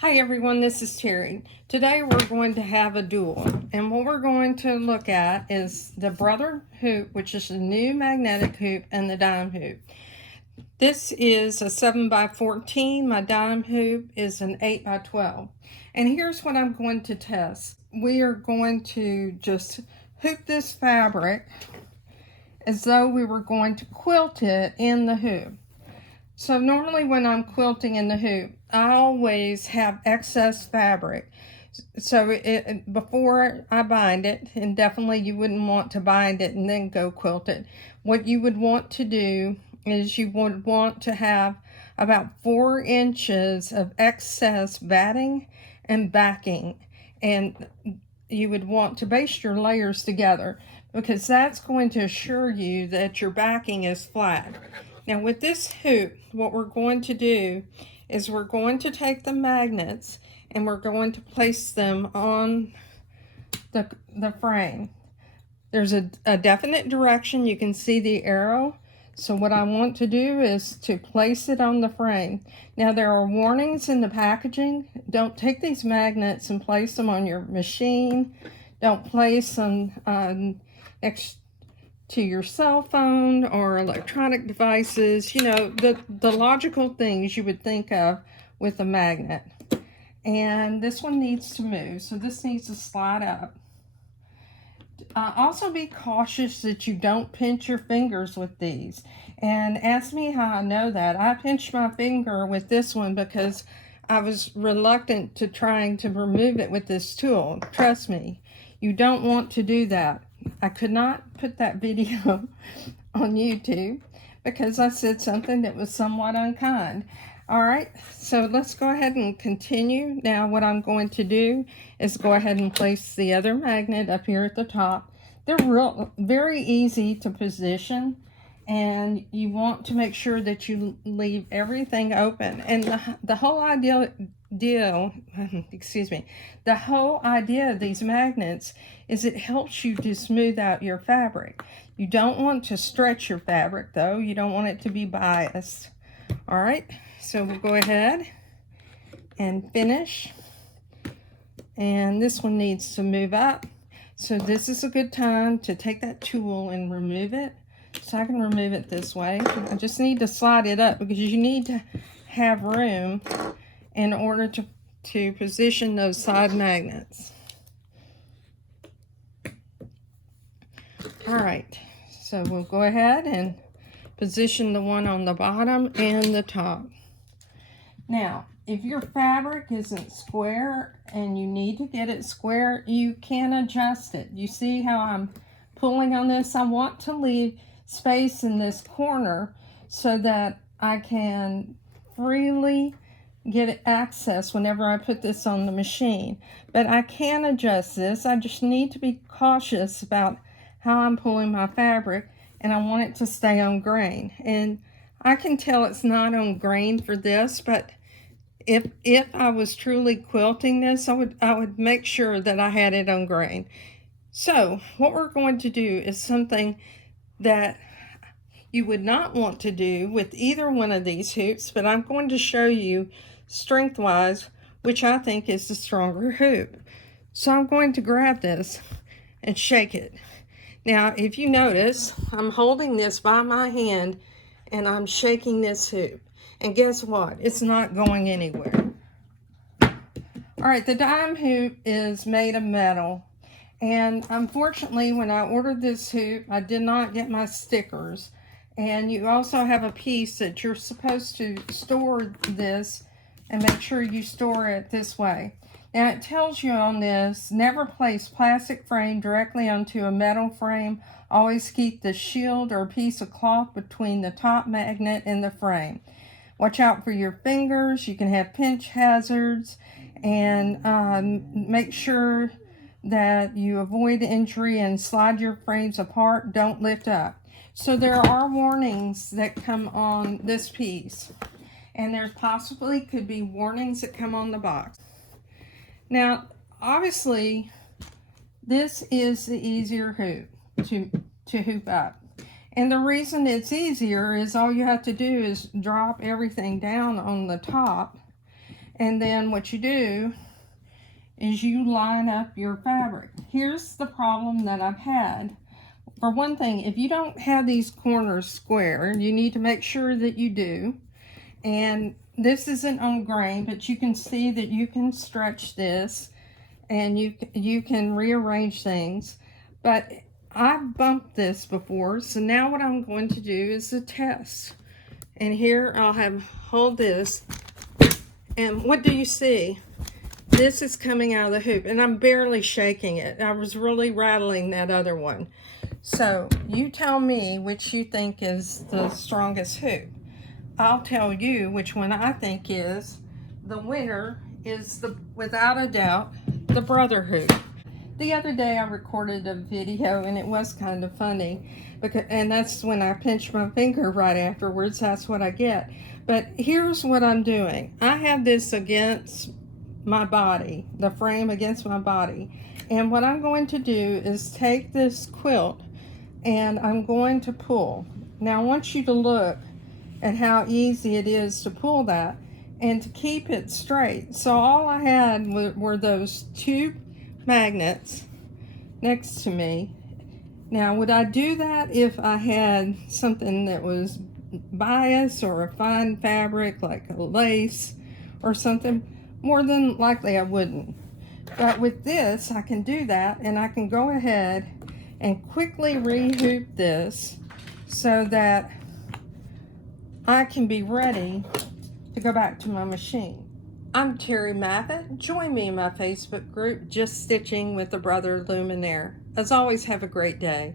Hi everyone, this is Terry. Today we're going to have a duel, and what we're going to look at is the brother hoop, which is the new magnetic hoop, and the dime hoop. This is a 7x14. My dime hoop is an 8x12. And here's what I'm going to test. We are going to just hoop this fabric as though we were going to quilt it in the hoop. So normally when I'm quilting in the hoop, I always have excess fabric. So before I bind it, and definitely you wouldn't want to bind it and then go quilt it. What you would want to do is you would want to have about 4 inches of excess batting and backing. And you would want to baste your layers together because that's going to assure you that your backing is flat. Now with this hoop, what we're going to do is we're going to take the magnets and we're going to place them on the frame. There's a definite direction. You can see the arrow. So what I want to do is to place it on the frame. Now there are warnings in the packaging. Don't take these magnets and place them on your machine. Don't place them next to your cell phone or electronic devices, you know, the logical things you would think of with a magnet. And this one needs to move, so this needs to slide up. Also be cautious that you don't pinch your fingers with these. And ask me how I know that. I pinched my finger with this one because I was reluctant to trying to remove it with this tool. Trust me, you don't want to do that. I could not put that video on YouTube because I said something that was somewhat unkind. All right, so let's go ahead and continue. Now what I'm going to do is go ahead and place the other magnet up here at the top. They're very easy to position, and you want to make sure that you leave everything open. And the whole idea the whole idea of these magnets is it helps you to smooth out your fabric. You don't want to stretch your fabric though. You don't want it to be biased. All right, so we'll go ahead and finish. And this one needs to move up. So this is a good time to take that tool and remove it. So I can remove it this way. I just need to slide it up because you need to have room in order to position those side magnets. All right, so we'll go ahead and position the one on the bottom and the top. Now, if your fabric isn't square and you need to get it square, you can adjust it. You see how I'm pulling on this? I want to leave space in this corner so that I can freely get access whenever I put this on the machine. But I can adjust this. I just need to be cautious about how I'm pulling my fabric, and I want it to stay on grain. And I can tell it's not on grain for this, but if I was truly quilting this, I would make sure that I had it on grain. So what we're going to do is something that you would not want to do with either one of these hoops, but I'm going to show you strength-wise which I think is the stronger hoop. So I'm going to grab this and shake it. Now if you notice, I'm holding this by my hand and I'm shaking this hoop, and guess what? It's not going anywhere. All right, the dime hoop is made of metal, and unfortunately when I ordered this hoop I did not get my stickers. And you also have a piece that you're supposed to store this, and make sure you store it this way. Now it tells you on this, never place plastic frame directly onto a metal frame. Always keep the shield or piece of cloth between the top magnet and the frame. Watch out for your fingers. You can have pinch hazards, and make sure that you avoid injury and slide your frames apart. Don't lift up. So there are warnings that come on this piece, and there possibly could be warnings that come on the box. Now, obviously, this is the easier hoop to hoop up. And the reason it's easier is all you have to do is drop everything down on the top And then what you do is you line up your fabric. Here's the problem that I've had. For one thing, if you don't have these corners square, you need to make sure that you do. And this isn't on grain, but you can see that you can stretch this and you can rearrange things. But I've bumped this before, so now what I'm going to do is a test. And here I'll hold this, and what do you see? This is coming out of the hoop, and I'm barely shaking it. I was really rattling that other one. So you tell me which you think is the strongest hoop. I'll tell you which one I think is. The winner is, without a doubt, the brother hoop. The other day I recorded a video, and it was kind of funny, and that's when I pinched my finger right afterwards. That's what I get. But here's what I'm doing. I have this against my body, the frame against my body, and what I'm going to do is take this quilt and I'm going to pull. Now I want you to look at how easy it is to pull that and to keep it straight. So all I had were those two magnets next to me. Now would I do that if I had something that was bias or a fine fabric like a lace or something? More than likely I wouldn't. But with this I can do that, and I can go ahead and quickly rehoop this so that I can be ready to go back to my machine. I'm Terry Maffitt. Join me in my Facebook group, Just Stitching with the Brother Luminaire. As always, have a great day.